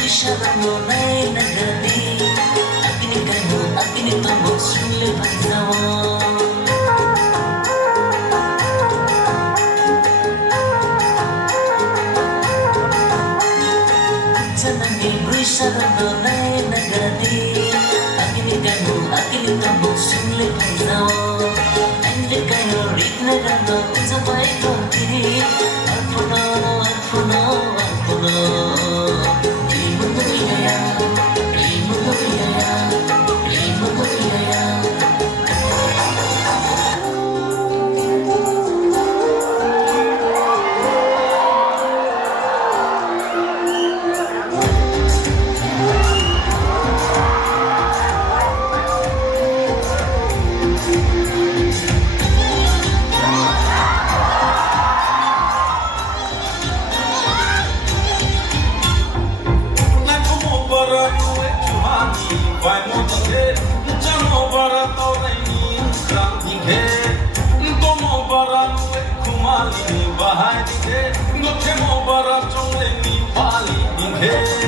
Sarang nay nagani Akin ikaw, akin ito Magsulibang nawa Sanang ibro'y sarang nay nagani Akin ikaw, akin ito Magsulibang nawa Andi kayo rin na rando Sa bahay kong kini Alpuno, alpuno, alpuno Vai morrer, já não para toda em Randique. Como para no Kumali, vai dizer, no que mo para chole ni pali dique.